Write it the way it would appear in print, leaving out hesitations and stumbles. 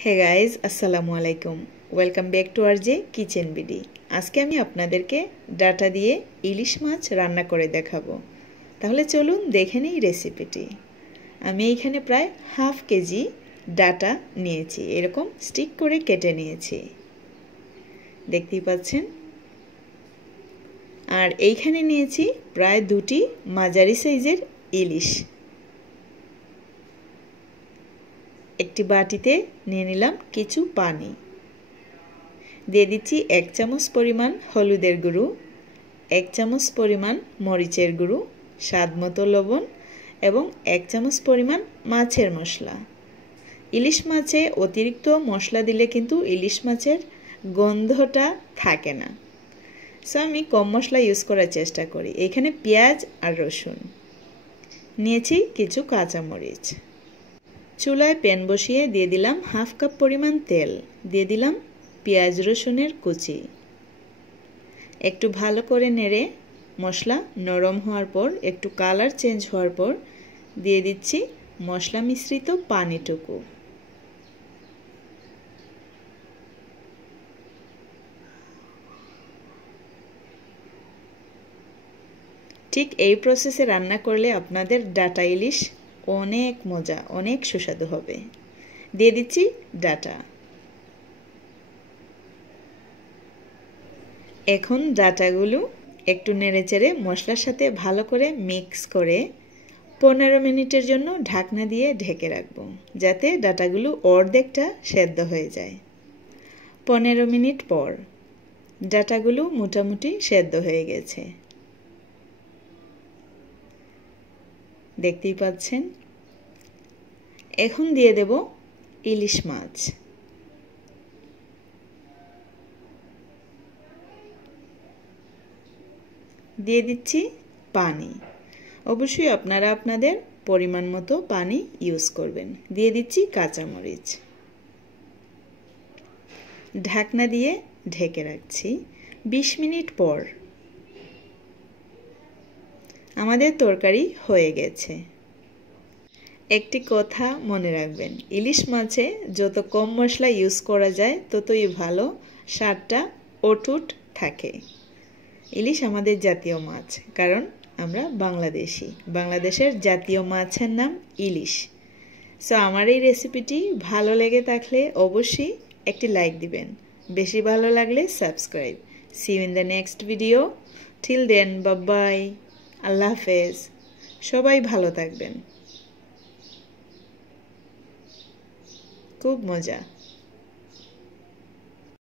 हे guys अस्सलामु आलाइकुम welcome back to RJ kitchen BD. आज के आमी आपनादेरके डाटा दिए इलिश माछ रान्ना करे देखाबो। ताहले चलुन देखे नेই रेसिपिटी। आमी एइखाने प्राय हाफ केजी डाटा निয়েছি, एरकम स्टिक करे केटे निয়েছি, देखतेই পাচ্ছেন। আর এইখানে নিয়েছি প্রায় দুটি মাঝারি সাইজের ইলিশ। একটি বাটিতে নিয়ে নিলাম কিছু পানি, দিয়ে দিচ্ছি 1 চামচ পরিমাণ হলুদের গুঁড়ো, 1 চামচ পরিমাণ মরিচের গুঁড়ো, স্বাদমতো লবণ এবং 1 চামচ পরিমাণ মাছের মশলা। ইলিশ মাছে অতিরিক্ত মশলা দিলে কিন্তু ইলিশ মাছের গন্ধটা থাকে না, সো আমি কম মশলা ইউজ করার চেষ্টা করি। এখানে পেঁয়াজ আর রসুন নিয়েছি, কিছু কাঁচামরিচ। চুলায় প্যান বসিয়ে দিয়ে দিলাম হাফ কাপ পরিমাণ তেল, দিয়ে দিলাম পেঁয়াজ রসুনের কুচি। একটু ভালো করে নেড়ে মশলা নরম হওয়ার পর, একটু কালার চেঞ্জ হওয়ার পর দিয়ে দিচ্ছি মশলা মিশ্রিত পানিটুকু। ঠিক এই প্রসেসে রান্না করলে আপনাদের ডাটা ইলিশ অনেক মজা, অনেক সুস্বাদু হবে। দিয়ে দিচ্ছি ডাটা। এখন ডাটাগুলো একটু নেড়েচেড়ে মশলার সাথে ভালো করে মিক্স করে 15 মিনিটের জন্য ঢাকনা দিয়ে ঢেকে রাখবো, যাতে ডাটাগুলো অর্ধেকটা সেদ্ধ হয়ে যায়। 15 মিনিট পর ডাটাগুলো মোটামুটি সেদ্ধ হয়ে গেছে, দেখতেই পাচ্ছেন। এখন দিয়ে দেব ইলিশ মাছ। দিয়ে দিচ্ছি পানি, অবশ্যই আপনারা আপনাদের পরিমাণ মতো পানি ইউজ করবেন। দিয়ে দিচ্ছি কাঁচামরিচ। ঢাকনা দিয়ে ঢেকে রাখছি। 20 মিনিট পর আমাদের তরকারি হয়ে গেছে। একটি কথা মনে রাখবেন, ইলিশ মাছে যত কম মশলা ইউজ করা যায় ততই ভালো, স্বাদটা অটুট থাকে। ইলিশ আমাদের জাতীয় মাছ, কারণ আমরা বাংলাদেশি। বাংলাদেশের জাতীয় মাছের নাম ইলিশ। সো আমার এই রেসিপিটি ভালো লেগে থাকলে অবশ্যই একটি লাইক দিবেন, বেশি ভালো লাগলে subscribe. See you in the next video. Till then, bye bye, আল্লাহ হাফেজ। সবাই ভালো থাকবেন। খুব মজা।